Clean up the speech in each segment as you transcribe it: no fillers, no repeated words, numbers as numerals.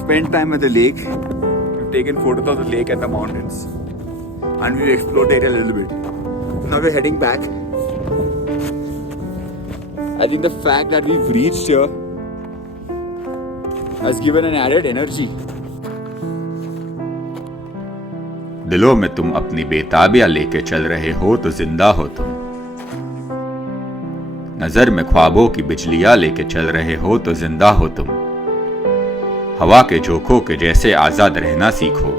spent time at the lake. We've taken photos of the lake and the mountains. And we've explored the area a little bit. Now we're heading back. I think the fact that we've reached here has given an added energy. दिलों में तुम अपनी बेताबियां लेके चल रहे हो तो जिंदा हो तुम। नजर में ख्वाबों की बिजलियां लेके चल रहे हो तो जिंदा हो तुम। हवा के झोंकों के जैसे आजाद रहना सीखो,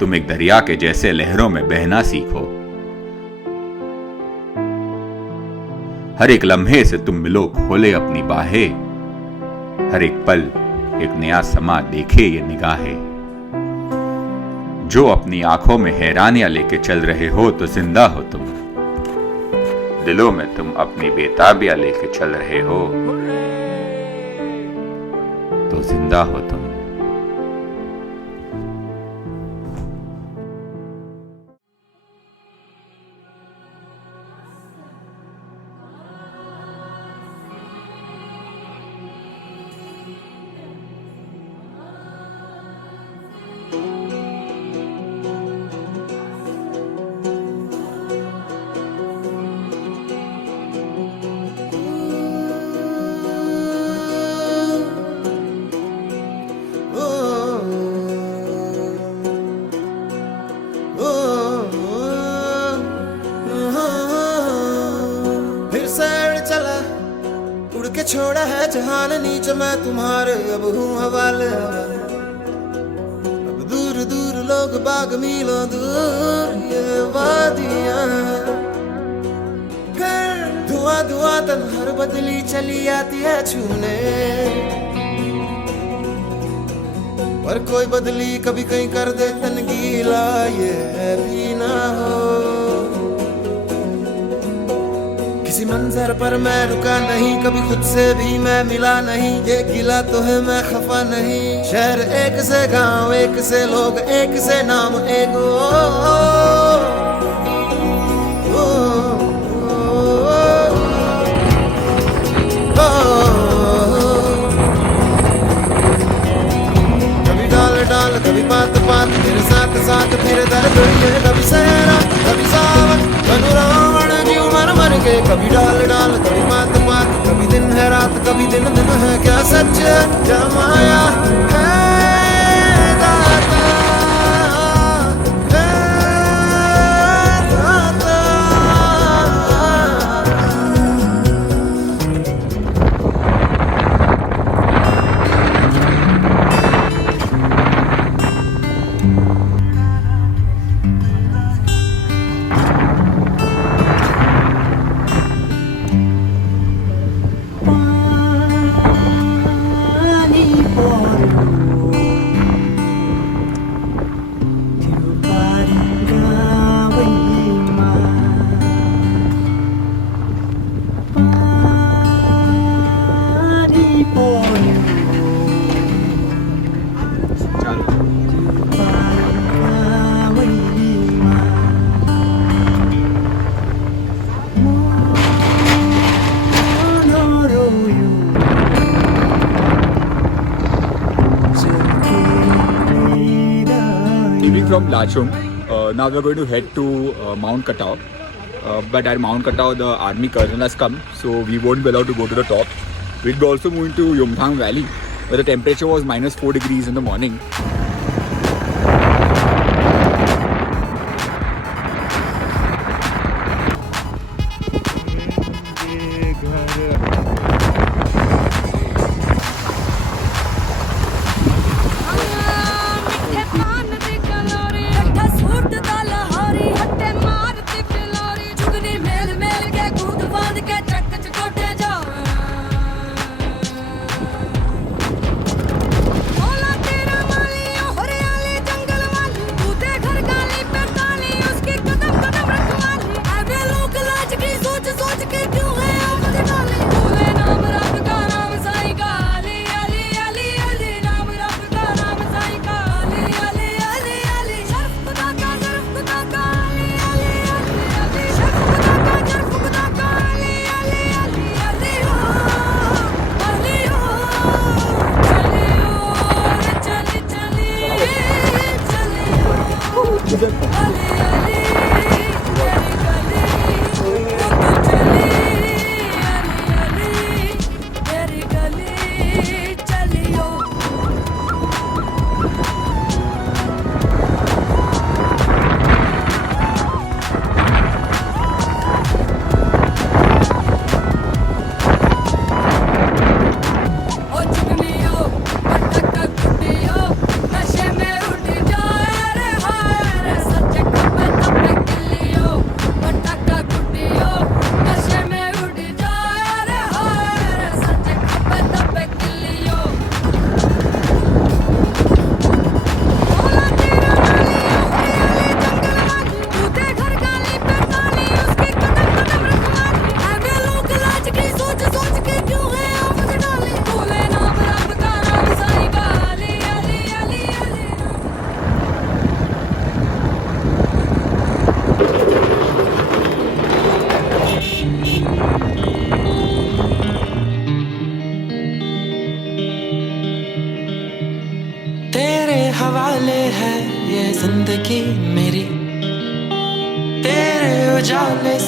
तुम एक दरिया के जैसे लहरों में बहना सीखो। हर एक लम्हे से तुम मिलो खोले अपनी बाहें, हर एक पल एक नया समा देखे ये निगाहें। जो अपनी आंखों में हैरानियां लेके चल रहे हो तो जिंदा हो तुम। दिलों में तुम अपनी बेताबियां लेके चल रहे हो तो जिंदा हो तुम। छोड़ा है जहान नीचे मैं तुम्हारे अब हूँ हवाले। अब दूर दूर लोग बाग मीलों दूर ये वादियाँ, फिर धुआं धुआं तन्हार बदली चली आती है छूने। पर कोई बदली कभी कहीं कर दे तन गीला ये भी ना हो। किसी मंजर पर मैं रुका नहीं, कभी खुद से भी मैं मिला नहीं। ये गिला तो है मैं खफा नहीं। शहर एक से गांव एक से लोग एक से नाम एक कभी डाल डाल कभी पात पात मेरे साथ साथ फिर दर्द ये कभी सहरा कभी सावन बनू रावण जी मर मर के। कभी डाल डाल कभी पात पात, कभी दिन है रात कभी दिन दिन है। क्या सच क्या माया है दाता, है दाता। Leaving from Lachung, now we're going to head to Mount Katao. But at Mount Katao, the army colonel has come, so we won't be allowed to go to the top. We'll be also moving to Yongthang Valley, where the temperature was -4 degrees in the morning.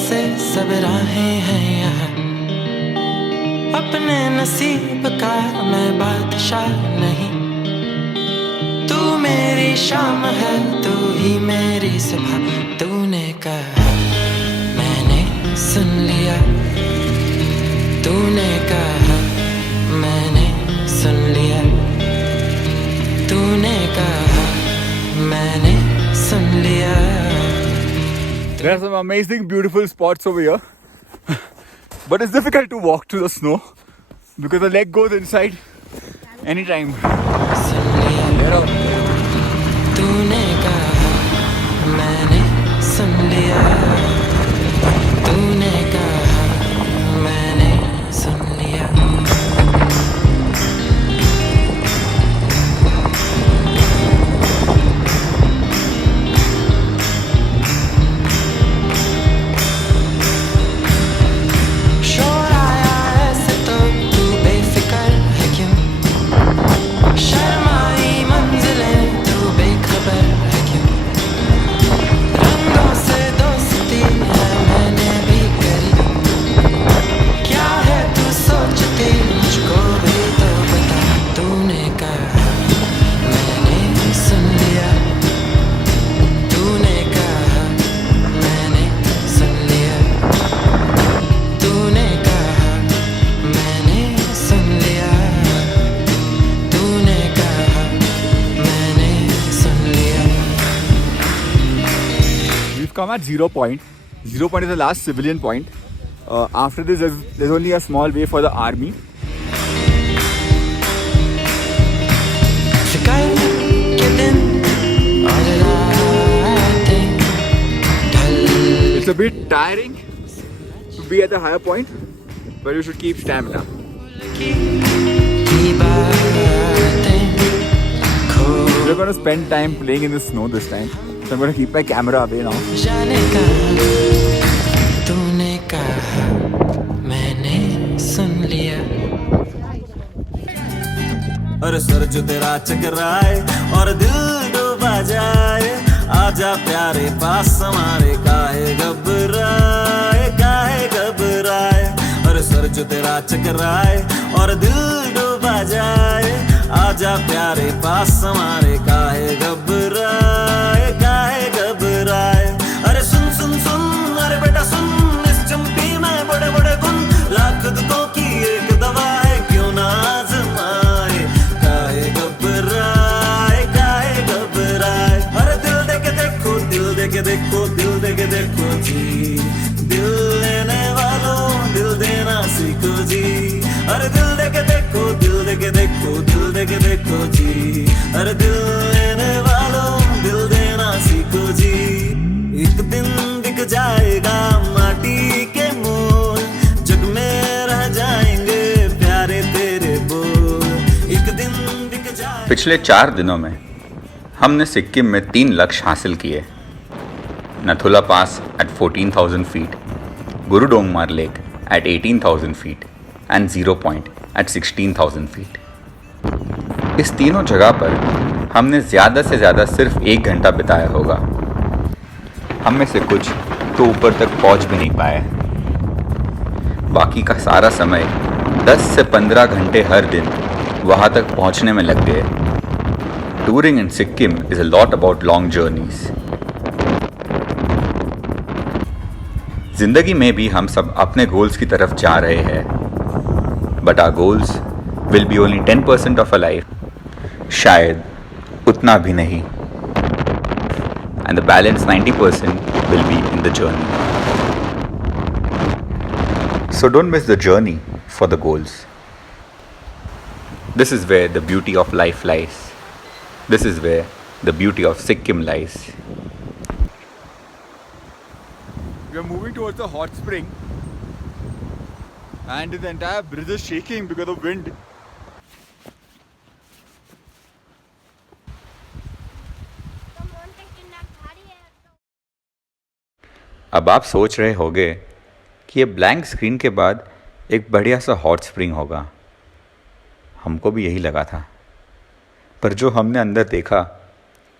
से सब राहें हैं यहाँ, अपने नसीब का मैं बादशाह नहीं। तू मेरी शाम है, तू ही मेरी सुबह। तूने कहा मैंने सुन लिया, तूने कहा मैंने सुन लिया, तूने कहा मैंने सुन लिया। There are some amazing, beautiful spots over here, but it's difficult to walk through the snow because the leg goes inside anytime. सुन लिया, तूने कहा मैंने सुन लिया, तूने कहा मैंने सुन लिया। शोर आया ऐसे तो तू बेफिक्र है क्यों, शर्माई मंजिलें तू बेखबर है क्यों। रंगों से दोस्ती है मैंने भी करी, क्या है तू सोचती मुझको भी तो बता। तूने कहा मैंने सुन लिया, तूने कहा मैंने सुन लिया, तूने कहा मैंने सुन लिया, तूने कहा मैंने सुन लिया। We've come at 0 point. 0 point is the last civilian point. After this, there's only a small way for the army. फिकर के दिन और रातें ढल It's a bit tiring to be at the higher point, but you should keep stamina. की बातें खो We're going to spend time playing in the snow this time, so I'm going to keep my camera away now. जाने का। तूने कहा मैंने सुन लिया। अरे सर जो तेरा चकराए और दिल डूबा जाए, आजा प्यारे पास हमारे, काहे घबराए काहे घबराए। अरे सर जो तेरा चकराए और दिल डूबा जाए, आजा प्यारे पास हमारे, काहे घबराए काहे घबराए। अरे सुन सुन सुन अरे बेटा सुन, इस चंपी में बड़े बड़े गुण, लाख दुखों की एक दवा है, क्यों ना आजमाए, काहे घबराए काहे घबराए। अरे दिल दे के देखो, दिल दे के देखो, दिल दे के देखो जी, दिल लेने वालों दिल देना सीखो जी। अरे दिल दे के देखो, दिल दे के देखो, दिल दे के देखो जी। अरे दिल लेने वालों दिल देना सीखो जी। एक दिन दिख जाएगा माटी के मोल, जग में रह जाएंगे प्यारे तेरे बोल। एक दिन दिख जाएगा। पिछले 4 दिनों में हमने सिक्किम में 3 लक्ष्य हासिल किए। नथुला पास at 14,000 feet, Gurudongmar lake at 18,000 feet and 0 point at 16,000 feet. इस तीनों जगह पर हमने ज़्यादा से ज़्यादा सिर्फ 1 घंटा बिताया होगा। हम में से कुछ तो ऊपर तक पहुंच भी नहीं पाए। बाकी का सारा समय 10 से 15 घंटे हर दिन वहाँ तक पहुँचने में लग गए। Touring in Sikkim is a lot about long journeys. जिंदगी में भी हम सब अपने गोल्स की तरफ जा रहे हैं, but our goals will be only 10% of a life, शायद उतना भी नहीं, and the balance 90% will be in the journey. So don't miss the journey for the goals. This is where the beauty of life lies. This is where the beauty of Sikkim lies. We are moving towards the hot spring, and the entire bridge is shaking because of wind. अब आप सोच रहे होंगे कि ये blank screen के बाद एक बढ़िया सा हॉट स्प्रिंग होगा. हमको भी यही लगा था, पर जो हमने अंदर देखा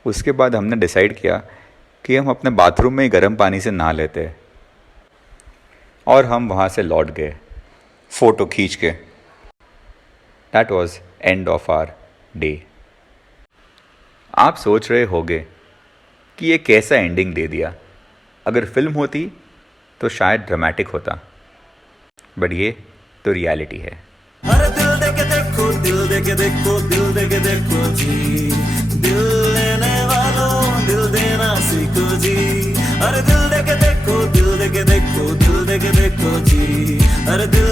उसके बाद हमने डिसाइड किया कि हम अपने बाथरूम में ही गर्म पानी से नहा लेते. और हम वहाँ से लौट गए फ़ोटो खींच के। That was end of our day. आप सोच रहे होंगे कि ये कैसा एंडिंग दे दिया, अगर फिल्म होती तो शायद ड्रामेटिक होता, बट ये तो रियलिटी है। अरे दिल दे के देखो, दिल दे के देखो, दिल दे के देखो जी, दिल लेने वालों दिल देना सीखो जी। अरे दिल दे के देखो, दिल दे के देखो, दिल दे के देखो जी, अरे दिल